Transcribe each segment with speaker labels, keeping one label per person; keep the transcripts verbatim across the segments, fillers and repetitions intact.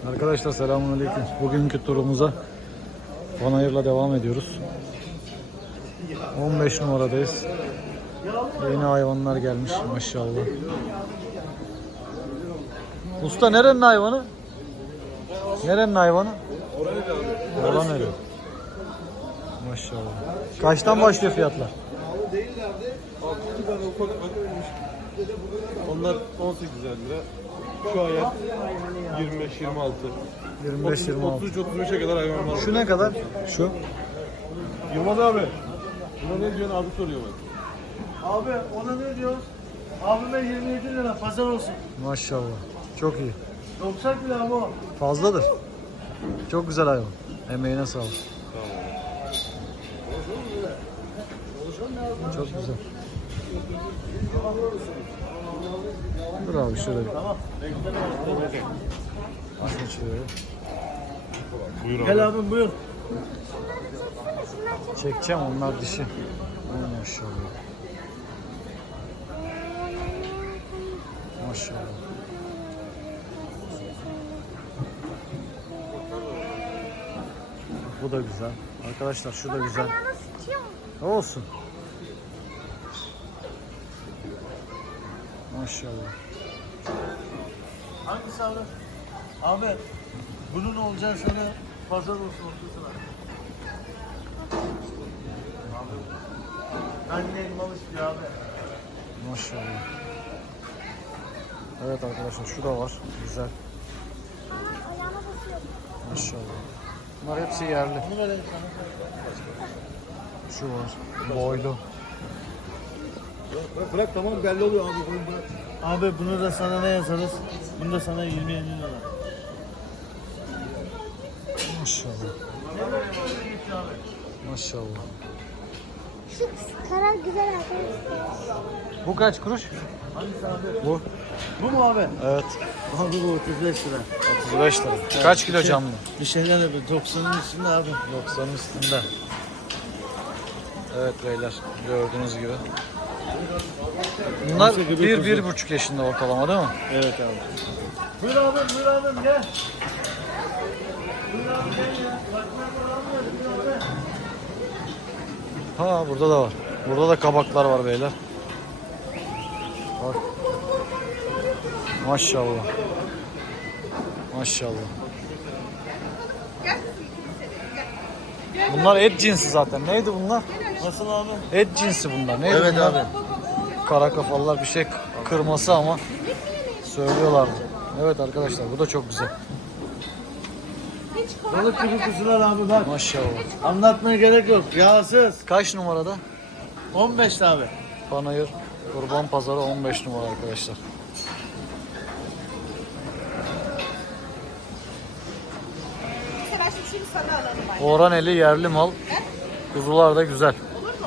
Speaker 1: Arkadaşlar selamünaleyküm. Bugünkü turumuza Panayır'la devam ediyoruz. on beş numaradayız. Yeni hayvanlar gelmiş maşallah. Usta nerenin hayvanı? Nerenin hayvanı? Oran nere? Maşallah. Kaçtan başlıyor fiyatlar?
Speaker 2: Onlar on sekiz lira. Şu hayat yirmi beş yirmi altı.
Speaker 1: yirmi beş yirmi altı.
Speaker 2: otuz üç otuz beşe kadar hayvan var.
Speaker 1: Şu ne kadar? Şu.
Speaker 2: Yılmaz abi. Buna ne diyorsun abi soruyor bak.
Speaker 3: Abi ona ne diyoruz? Abime yirmi yedi lira pazar olsun.
Speaker 1: Maşallah. Çok iyi.
Speaker 3: doksan kilo abi o.
Speaker 1: Fazladır. Çok güzel hayvan. Emeğine sağlık. Çok güzel. Dur abi şöyle bir.
Speaker 3: Tamam.
Speaker 1: Aslında şöyle.
Speaker 2: Buyur abi.
Speaker 3: Gel abim buyur.
Speaker 1: Çekeceğim onlar dişi. Ay maşallah. Maşallah. Bu da güzel. Arkadaşlar şu da güzel. Olsun. Maşallah.
Speaker 3: Hangisi abi? Abi bunun olacağı sana pazar olsun otuz lira. Abi. Anne elmalı istiyor abi.
Speaker 1: Maşallah. Evet arkadaşlar şu da var. Güzel. Maşallah. Bunlar hepsi yerli.
Speaker 3: Bunu vereyim sana.
Speaker 1: Şu var. Boylu.
Speaker 2: Bırak, bırak tamam belli oluyor abi. Bunu bırak.
Speaker 3: Abi bunu da sana ne yazarız? Bunu da sana yirmi yedi lira.
Speaker 1: Maşallah. Maşallah.
Speaker 4: Şu karar güzel arkadaşlar.
Speaker 1: Bu kaç kuruş?
Speaker 3: Hangisi abi?
Speaker 1: Bu.
Speaker 3: Bu mu abi?
Speaker 1: Evet.
Speaker 3: Abi bu otuz beş lira.
Speaker 1: otuz beş lira. Kaç kilo canlı?
Speaker 3: Bir şeyler yapıyor. doksanın üstünde abi.
Speaker 1: doksanın üstünde. Evet beyler gördüğünüz gibi. Bunlar bir, bir buçuk yaşında ortalama değil mi?
Speaker 3: Evet abi. Buyur abim, buyur abim gel. Buyur abi gel ya. Bakmak var abi. Buyur abi.
Speaker 1: Ha burada da var. Burada da kabaklar var beyler. Bak. Maşallah. Maşallah. Bunlar et cinsi zaten. Neydi bunlar?
Speaker 3: Nasıl abi?
Speaker 1: Et cinsi bunlar. Neydi
Speaker 3: Evet
Speaker 1: bunlar?
Speaker 3: abi.
Speaker 1: Kara kafalılar bir şey kırması ama söylüyorlardı. Evet arkadaşlar bu da çok güzel.
Speaker 3: Balık gibi kuzular abi bak.
Speaker 1: Maşallah.
Speaker 3: Anlatmaya gerek yok. Yağsız.
Speaker 1: Kaç numarada?
Speaker 3: on beş abi.
Speaker 1: Panayır Kurban Pazarı on beş numara arkadaşlar.
Speaker 5: Ben şimdi şimdi sana alalım anne.
Speaker 1: Oraneli yerli mal. Kuzular da güzel.
Speaker 5: Olur mu?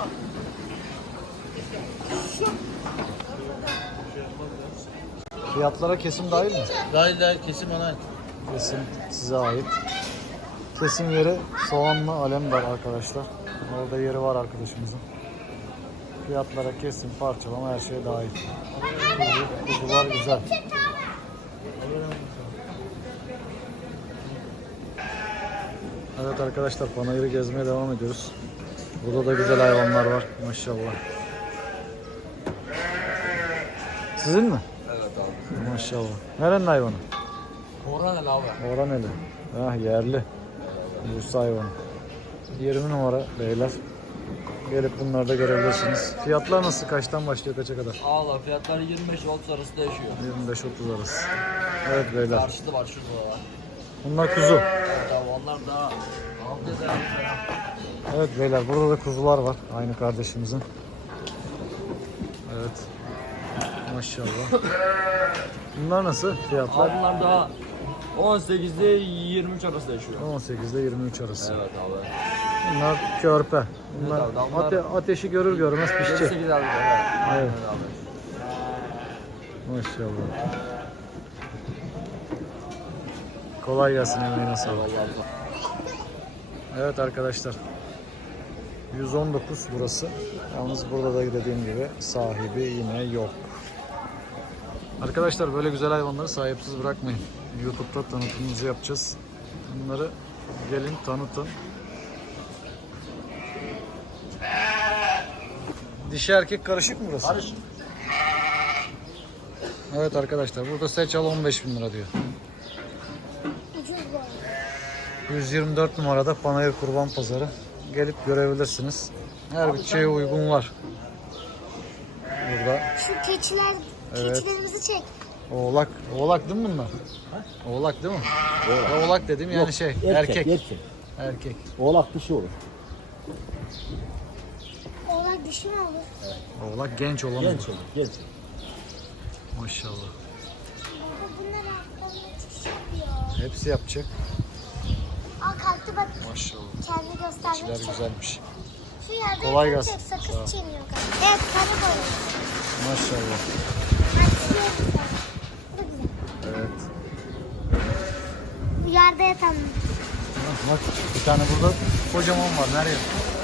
Speaker 1: Fiyatlara kesim dahil mi?
Speaker 3: Dahil dahil kesim ana.
Speaker 1: Kesim size ait. Kesim yeri Soğanlı Alemdar arkadaşlar. Orada yeri var arkadaşımızın. Fiyatlara kesim, parçalama her şey dahil. Kuzu, kuzular güzel. Evet arkadaşlar Panayır'ı gezmeye devam ediyoruz. Burada da güzel hayvanlar var maşallah. Sizin mi?
Speaker 2: Evet abi.
Speaker 1: Maşallah. Nerenin hayvanı?
Speaker 2: Oranel abi.
Speaker 1: Oraneli. Ah yerli. Bursa hayvanı. yirmi numara beyler. Gelip bunları da görebilirsiniz. Fiyatlar nasıl? Kaçtan başlıyor kaça kadar?
Speaker 6: Allah fiyatlar yirmi beş otuz arası değişiyor.
Speaker 1: yirmi beş otuz arası. Evet beyler.
Speaker 6: Karşıda var şurada var.
Speaker 1: Bunlar kuzu.
Speaker 6: Evet abi onlar daha altı eder mesela.
Speaker 1: Evet beyler burada da kuzular var. Aynı kardeşimizin. Evet. Maşallah. Bunlar nasıl fiyatlar?
Speaker 6: Abi bunlar daha on sekizde yirmi üç arası değişiyor.
Speaker 1: on sekizde yirmi üç arası.
Speaker 6: Evet abi.
Speaker 1: Bunlar körpe. Bunlar
Speaker 6: Evet abi, bunlar-
Speaker 1: ate- ateşi görür görmez
Speaker 6: yirmi
Speaker 1: pişecek.
Speaker 6: sekiz abi. Evet. Aynen
Speaker 1: Evet.
Speaker 6: öyle abi.
Speaker 1: Maşallah. Kolay gelsin emeğine sağlık.
Speaker 6: Vallahi.
Speaker 1: Evet arkadaşlar. yüz on dokuz burası. Yalnız burada da dediğim gibi sahibi yine yok. Arkadaşlar böyle güzel hayvanları sahipsiz bırakmayın. YouTube'da tanıtımımızı yapacağız. Bunları gelin tanıtın. Dişi erkek karışık mı burası?
Speaker 6: Karışık.
Speaker 1: Evet arkadaşlar, burada seç al on beş bin lira diyor.
Speaker 4: Ucuz bu.
Speaker 1: yüz yirmi dört numarada Panayır Kurban Pazarı. Gelip görebilirsiniz. Her bütçeye uygun var. Burada
Speaker 4: Şu keçiler,
Speaker 1: Evet.
Speaker 4: keçilerimizi çek.
Speaker 1: oğlak, oğlak değil mi bunlar? Oğlak değil mi? Oğlak, oğlak dedim yani şey, erkek.
Speaker 3: Erkek.
Speaker 1: Erkek.
Speaker 3: Oğlak dişi olur.
Speaker 4: Oğlak dişi mi olur?
Speaker 1: Oğlak genç olan
Speaker 3: Genç
Speaker 1: olur.
Speaker 3: olur. Genç.
Speaker 1: Maşallah.
Speaker 4: Baba bunlar arkamda çıkış yapıyor.
Speaker 1: Hepsi yapacak.
Speaker 4: Aa kalktı bak.
Speaker 1: Maşallah.
Speaker 4: Kendini göstermek
Speaker 1: İçler
Speaker 4: için.
Speaker 1: güzelmiş.
Speaker 4: Şu yerde
Speaker 1: Kolay
Speaker 4: yakın
Speaker 1: gelsin.
Speaker 4: çek, sakız
Speaker 1: Sağ ol.
Speaker 4: çiğniyor galiba. Evet sarı boyu.
Speaker 1: Maşallah.
Speaker 4: Bak şuraya güzel. Bu da güzel.
Speaker 1: Evet.
Speaker 4: Bu yerde yatan.
Speaker 1: Ah, bak bir tane burada kocaman var. Nereye?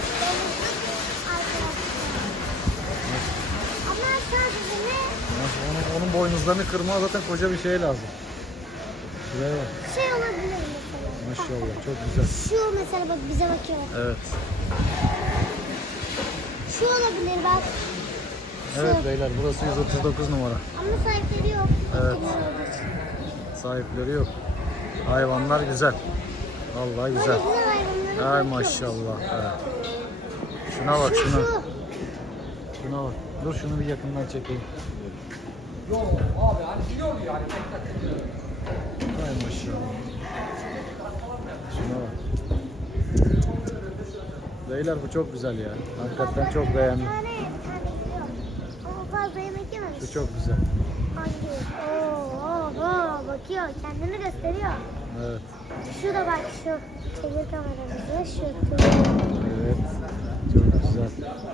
Speaker 4: Ama sadece ne?
Speaker 1: Onun, onun boynuzlarını kırmaya zaten koca bir şey lazım. Şuraya bak.
Speaker 4: Şey olabilir mesela.
Speaker 1: Maşallah çok güzel.
Speaker 4: Şu mesela bak bize bakıyor.
Speaker 1: Evet.
Speaker 4: Şu olabilir bak.
Speaker 1: Evet beyler, burası yüz otuz dokuz numara.
Speaker 4: Ama sahipleri yok.
Speaker 1: Evet.
Speaker 4: Bunlar olduğu için.
Speaker 1: Sahipleri yok. Hayvanlar güzel. Vallahi güzel.
Speaker 4: Böyle güzel hayvanlara
Speaker 1: Ay
Speaker 4: bakıyoruz.
Speaker 1: maşallah. Evet. Şuna bak
Speaker 4: Şu
Speaker 1: şuna.
Speaker 4: şu.
Speaker 1: Şuna bak. Dur şunu bir yakından çekeyim. Ay maşallah. Şuna bak. Beyler bu çok güzel ya. Hakikaten çok beğendim.
Speaker 4: Bir tane, bir tane yiyor. Ama fazla yemek yememiş.
Speaker 1: Bu çok güzel.
Speaker 4: Hangi? Oo, oo, oo, bakıyor. Kendini gösteriyor.
Speaker 1: Evet.
Speaker 4: Şu da bak şu. Çevir kameramızı. Şu
Speaker 1: Evet. Çok güzel.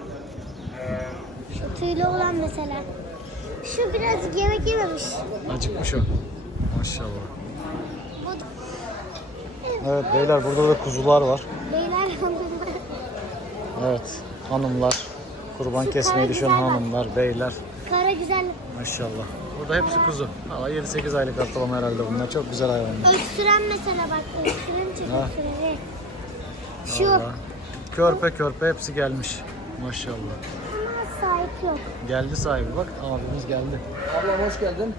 Speaker 4: Şu tüylü olan mesela. Şu birazcık yemek yememiş.
Speaker 1: Acıkmış o. Maşallah.
Speaker 4: Bu
Speaker 1: Evet beyler, burada da kuzular var.
Speaker 4: beyler hanımlar.
Speaker 1: Evet. Hanımlar. Kurban
Speaker 4: Şu
Speaker 1: kesmeyi
Speaker 4: kara
Speaker 1: düşen
Speaker 4: güzel bak.
Speaker 1: hanımlar, beyler.
Speaker 4: Kara güzel.
Speaker 1: Maşallah. Burada hepsi kuzu. Valla yedi sekiz aylık ortalama herhalde bunlar. Çok güzel hayvanlar.
Speaker 4: Öksüren mesela bak. Öksüren çek
Speaker 1: Ha.
Speaker 4: öksüreni. Şu.
Speaker 1: Vallahi. Körpe körpe hepsi gelmiş. Maşallah.
Speaker 4: Ama sahip yok.
Speaker 1: Geldi sahibi bak. Abimiz geldi.
Speaker 6: Ablam hoş geldin.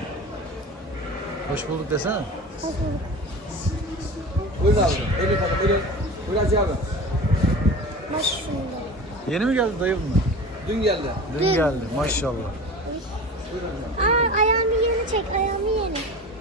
Speaker 1: Hoş bulduk desene.
Speaker 4: Hoş bulduk.
Speaker 6: Buyurun abi. Elif Hanım buyurun. Buyurun Hacı abi.
Speaker 4: Bak şunda.
Speaker 1: Yeni mi geldi dayı bunlar?
Speaker 6: Dün geldi.
Speaker 1: Dün
Speaker 4: Dün.
Speaker 1: geldi. Maşallah.
Speaker 4: Aa ayağımı yeni çek. Ayağımı yeni.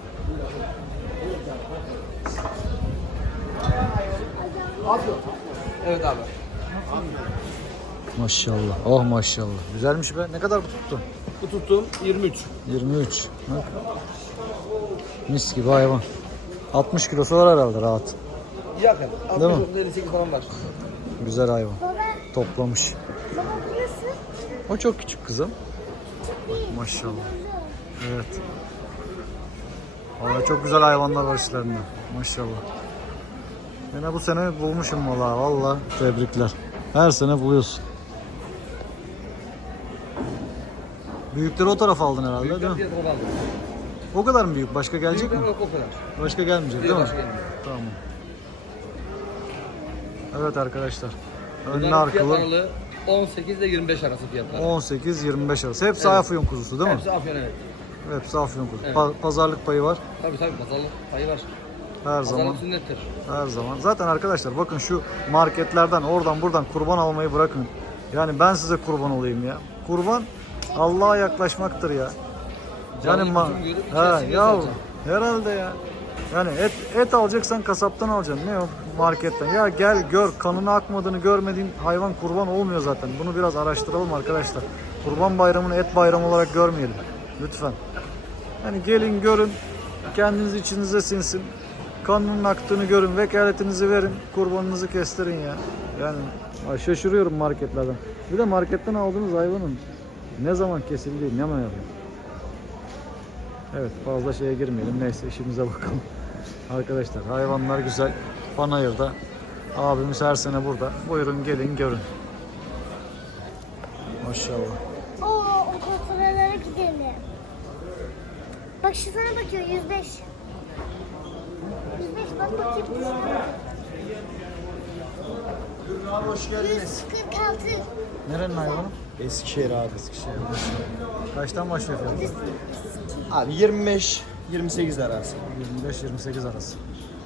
Speaker 6: Evet abi.
Speaker 1: Maşallah. Oh maşallah. Güzelmiş be. Ne kadar bu tuttu?
Speaker 6: Bu tuttum yirmi üç.
Speaker 1: yirmi üç. Bak. Mis gibi hayvan. altmış kilosu var herhalde rahat.
Speaker 6: Yakın.
Speaker 1: Değil mi?
Speaker 6: elli sekiz falan var.
Speaker 1: Güzel hayvan.
Speaker 4: Baba.
Speaker 1: Toplamış.
Speaker 4: Baba bu nasıl?
Speaker 1: O çok küçük kızım.
Speaker 4: Değil.
Speaker 1: Maşallah. Evet. Vallahi çok güzel hayvanlar var işlerinde. Maşallah. Yine bu sene bulmuşum valla. Valla tebrikler. Her sene buluyorsun. Büyükleri o tarafa aldın herhalde değil mi?
Speaker 6: Fiyatını aldım.
Speaker 1: O kadar mı büyük? Başka gelecek mi?
Speaker 6: Büyükler o kadar.
Speaker 1: Başka gelmeyecek değil mi?
Speaker 6: Başka gelmiyor.
Speaker 1: Tamam. Evet arkadaşlar. Önlü
Speaker 6: Bunların fiyat
Speaker 1: arkalı
Speaker 6: aralığı on sekiz ile yirmi beş arası fiyatlar.
Speaker 1: on sekiz yirmi beş arası. Hepsi
Speaker 6: Evet.
Speaker 1: Afyon kuzusu değil mi?
Speaker 6: Hepsi Afyon evet.
Speaker 1: Hepsi Afyon kuzusu.
Speaker 6: Evet.
Speaker 1: Pa- pazarlık payı var.
Speaker 6: Tabii tabii pazarlık payı var.
Speaker 1: Her zaman.
Speaker 6: Pazarlık sünnettir.
Speaker 1: Her zaman. Zaten arkadaşlar bakın şu marketlerden oradan buradan kurban almayı bırakın. Yani ben size kurban olayım ya. Kurban Allah'a yaklaşmaktır ya. Yani
Speaker 6: Canlı
Speaker 1: ma
Speaker 6: bütün görüp
Speaker 1: ha
Speaker 6: içerisine
Speaker 1: ya
Speaker 6: satacaksın.
Speaker 1: herhalde ya. Yani et et alacaksan kasaptan alacaksın. Ne o marketten. Ya gel gör, kanını akmadığını görmediğin hayvan kurban olmuyor zaten. Bunu biraz araştıralım arkadaşlar. Kurban bayramını et bayramı olarak görmeyelim. Lütfen. Yani gelin görün. Kendiniz içinize sinsin. Kanının aktığını görün. Vekaletinizi verin. Kurbanınızı kestirin ya. Yani ay şaşırıyorum marketlerden. Bir de marketten aldığınız hayvanın ne zaman kesildiği ne merak. Evet fazla şeye girmeyelim. Neyse işimize bakalım. Arkadaşlar hayvanlar güzel. Panayır'da. Abimiz her sene burada. Buyurun gelin görün. Maşallah.
Speaker 4: Oo o kontrollere gidelim. Bak şu sana bakıyor yüz beş. Bak bakayım.
Speaker 3: Abi hoş geldiniz.
Speaker 4: yüz kırk altı.
Speaker 1: Nerenin hayvanı?
Speaker 3: Eskişehir abi.
Speaker 1: Eskişehir. Kaçtan başlıyor fiyatlar?
Speaker 3: Abi yirmi beş yirmi sekiz arası.
Speaker 1: yirmi beş yirmi sekiz arası.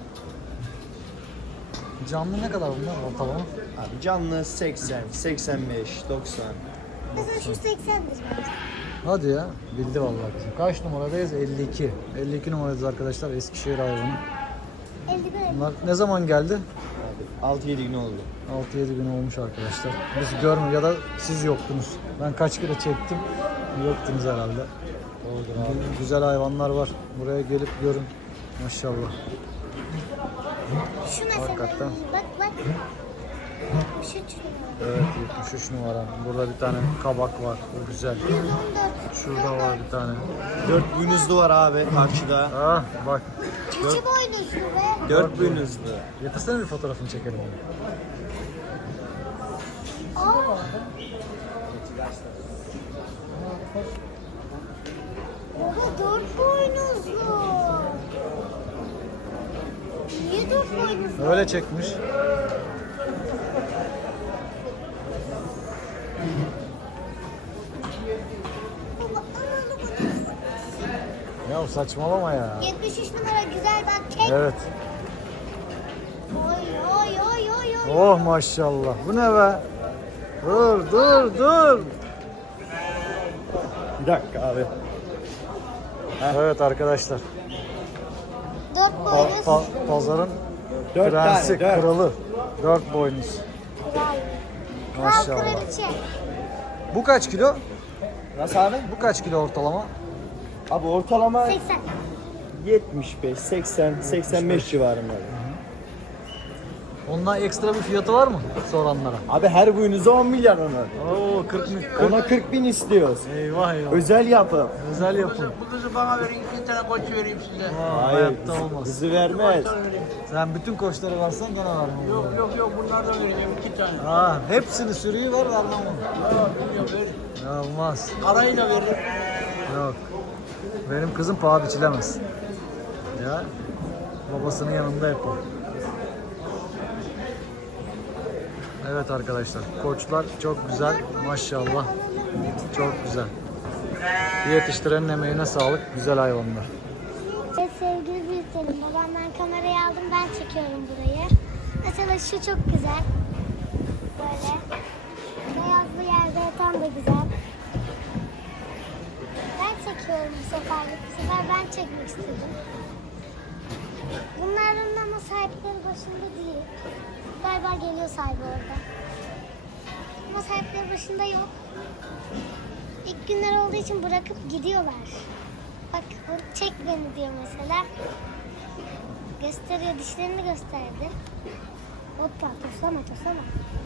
Speaker 1: Canlı ne kadar bunlar ortalama?
Speaker 3: Abi canlı seksen, seksen beş, doksan.
Speaker 4: Mesela şu seksendir bence.
Speaker 1: Hadi ya. Bildi vallahi bizim. Kaç numaradayız? elli iki. elli iki numaradayız arkadaşlar. Eskişehir hayvanı.
Speaker 4: elli
Speaker 1: Bunlar ne zaman geldi?
Speaker 3: altı yedi gün oldu.
Speaker 1: altı yedi gün olmuş arkadaşlar. Biz görmüyor ya da siz yoktunuz. Ben kaç kere çektim. Yoktunuz herhalde.
Speaker 3: Doğrudur abi.
Speaker 1: Gü- Güzel hayvanlar var. Buraya gelip görün. Maşallah.
Speaker 4: Şu mesela.
Speaker 1: Hakikaten.
Speaker 4: Bak bak. Şu çürüyor.
Speaker 1: Evet yetmiş üç numara. Burada bir tane kabak var. O güzel.
Speaker 4: yüz on dört.
Speaker 1: Şurada var bir tane.
Speaker 3: Dört boynuzlu var abi karşıda.
Speaker 1: Ah bak.
Speaker 4: İki boynuzlu be.
Speaker 3: Dört boynuzlu.
Speaker 1: Getirsene bir fotoğrafını çekelim.
Speaker 4: Aa. Baba dört boynuzlu. Niye dört boynuzlu?
Speaker 1: Öyle çekmiş.
Speaker 4: Baba
Speaker 1: Ya saçmalama ya.
Speaker 4: yetmiş üç numara güzel bak kek.
Speaker 1: Evet.
Speaker 4: Oy oy oy oy oy.
Speaker 1: Oh maşallah. Bu ne be? Dur dur dur.
Speaker 3: Bir dakika abi.
Speaker 1: Evet arkadaşlar.
Speaker 4: Dört
Speaker 1: Pa-
Speaker 4: boynuz.
Speaker 1: pa- pazarın
Speaker 3: Dört
Speaker 1: prensi,
Speaker 3: tane, dört.
Speaker 1: kralı. Dört boynuz.
Speaker 4: Kral. Kral
Speaker 1: Maşallah.
Speaker 4: kraliçe.
Speaker 1: Bu kaç kilo?
Speaker 3: Nasıl abi?
Speaker 1: Bu kaç kilo ortalama?
Speaker 3: Abi ortalama
Speaker 4: seksen.
Speaker 3: yetmiş beş, seksen, seksen beş civarında.
Speaker 1: Ondan ekstra bir fiyatı var mı soranlara?
Speaker 3: Abi her boynuza on milyar ona.
Speaker 1: Oo kırk bin.
Speaker 3: Ona kırk bin istiyoruz.
Speaker 1: Eyvah eyvah.
Speaker 3: Özel yapım.
Speaker 1: Özel yapım.
Speaker 7: Bu kızı bana verin, iki tane koç vereyim size.
Speaker 1: Aa,
Speaker 3: Hayır,
Speaker 1: hayatta olmaz.
Speaker 3: bizi vermez.
Speaker 1: Sen bütün koçları versen gene vermem.
Speaker 7: Yok yok yok bunlardan vereceğim iki tane.
Speaker 1: Ha, hepsini sürüyü var vermem onu.
Speaker 7: Yok yok ver.
Speaker 1: Ya olmaz.
Speaker 7: Arayla veririm.
Speaker 1: Yok. Benim kızım paha biçilemez. Ya babasının yanında hep o. Evet arkadaşlar, koçlar çok güzel, maşallah. Çok güzel. Bir yetiştirenin emeğine sağlık, güzel hayvanlar.
Speaker 4: Evet sevgili büyüklerim, babamdan kamerayı aldım, ben çekiyorum burayı. Mesela şu çok güzel. Böyle. Beyazlı yerde yatan da güzel. Ben çekiyorum bu sefer. Bu sefer ben çekmek istedim. Bunların ama sahipleri başında değil. Galiba geliyor sahibi orada. Ama sahipleri başında yok. İlk günler olduğu için bırakıp gidiyorlar. Bak çek beni diyor mesela. Gösteriyor, dişlerini gösterdi. Hoppa toslama toslama.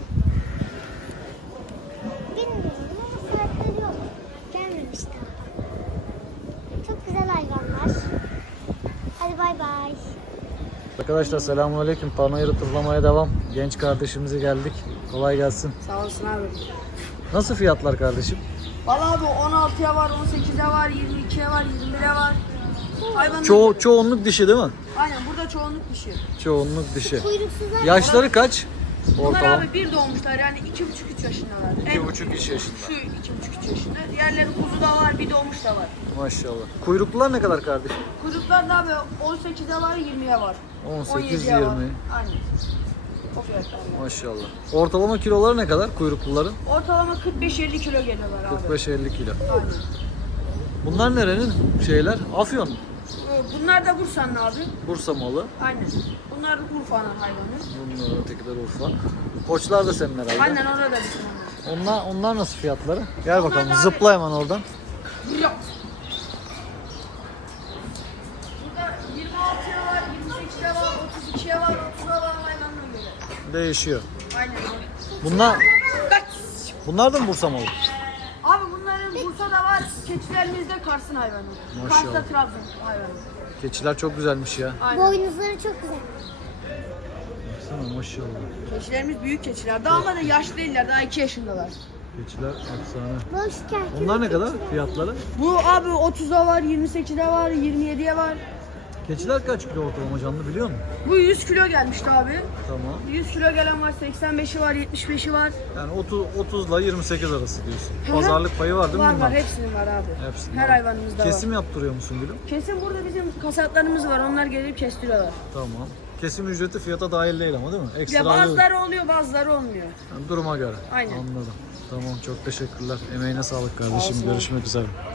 Speaker 4: Bilmiyorum ama sahipleri yok. Gelmemiş daha. Çok güzel hayvanlar. Hadi bay bay.
Speaker 1: Arkadaşlar selamünaleyküm. Panayır'ı turlamaya devam. Genç kardeşimize geldik. Kolay gelsin.
Speaker 5: Sağ olasın abi.
Speaker 1: Nasıl fiyatlar kardeşim?
Speaker 5: Valla bu on altıya var, on sekize var, yirmi ikiye var, yirmi bire var. Hayvanın
Speaker 1: Ço çoğunluk dişi değil mi?
Speaker 5: Aynen burada çoğunluk dişi.
Speaker 1: Çoğunluk dişi.
Speaker 4: Kuyruksuzlar.
Speaker 1: Yaşları kaç?
Speaker 5: Bunlar
Speaker 1: Ortalama.
Speaker 5: abi bir doğmuşlar yani iki buçuk üç yaşındalar.
Speaker 1: İki
Speaker 5: En-
Speaker 1: buçuk üç yaşında.
Speaker 5: Şu iki buçuk üç yaşında. Diğerleri kuzu da var, bir doğmuş da var.
Speaker 1: Maşallah. Kuyruklular ne kadar kardeşim?
Speaker 5: Kuyruklar da abi on sekize var, yirmiye var.
Speaker 1: on sekiz
Speaker 5: on yediye var.
Speaker 1: yirmi.
Speaker 5: Aynen. O fiyatlar.
Speaker 1: Maşallah. Ortalama kiloları ne kadar kuyrukluların?
Speaker 5: Ortalama kırk beş elli kilo geliyorlar abi.
Speaker 1: kırk beş elli kilo.
Speaker 5: Aynen.
Speaker 1: Bunlar nerenin şeyler? Afyon mu?
Speaker 5: Ee, Bunlar da Bursa'nın abi.
Speaker 1: Bursa malı.
Speaker 5: Aynen. Bunlar da Urfa'nın hayvanı.
Speaker 1: Bunlar ötekiler Urfa. Koçlar da senin herhalde.
Speaker 5: Aynen orada da bizim onlar.
Speaker 1: Onlar, onlar nasıl fiyatları? Gel bakalım zıpla hemen oradan.
Speaker 5: Yok. Burada yirmi altıya var, yirmi sekize var, otuz ikiye var, otuza var hayvanına göre.
Speaker 1: Değişiyor.
Speaker 5: Aynen abi.
Speaker 1: Bunlar
Speaker 5: Kaç.
Speaker 1: bunlar da mı Bursa malı?
Speaker 5: Abi bunların Bursa'da var, keçilerimizde Kars'ın hayvanı.
Speaker 1: Maşallah.
Speaker 5: Kars'ta Trabzon hayvanı.
Speaker 1: Keçiler çok güzelmiş ya.
Speaker 5: Aynen.
Speaker 4: Boynuzları çok güzel.
Speaker 1: Baksana maşallah.
Speaker 5: Keçilerimiz büyük keçiler. Daha ama da yaşlı değiller, daha iki yaşındalar.
Speaker 1: Keçiler efsane.
Speaker 4: Boş kerkek.
Speaker 1: Onlar ne kadar fiyatları?
Speaker 5: Bu abi otuza var, yirmi sekize var, yirmi yediye var.
Speaker 1: Keçiler kaç kilo ortalama canlı biliyor musun?
Speaker 5: Bu yüz kilo gelmişti abi.
Speaker 1: Tamam.
Speaker 5: yüz kilo gelen var, seksen beşi var, yetmiş beşi var.
Speaker 1: Yani otuz, otuz ile yirmi sekiz arası diyorsun.
Speaker 5: Hı hı.
Speaker 1: Pazarlık payı var değil mi
Speaker 5: Var
Speaker 1: bunlar?
Speaker 5: var, hepsinin var abi.
Speaker 1: Hepsinin
Speaker 5: Her
Speaker 1: var.
Speaker 5: hayvanımızda
Speaker 1: Kesim
Speaker 5: var.
Speaker 1: yaptırıyor musun gülüm?
Speaker 5: Kesim burada bizim kasaplarımız var. Onlar gelip kestiriyorlar.
Speaker 1: Tamam. Kesim ücreti fiyata dahil değil ama değil mi? Ekstra
Speaker 5: Ya
Speaker 1: alıyor.
Speaker 5: bazıları oluyor, bazıları olmuyor.
Speaker 1: Yani duruma göre.
Speaker 5: Aynen.
Speaker 1: Anladım. Tamam çok teşekkürler. Emeğine sağlık kardeşim.
Speaker 5: Sağ olsun.
Speaker 1: Görüşmek üzere.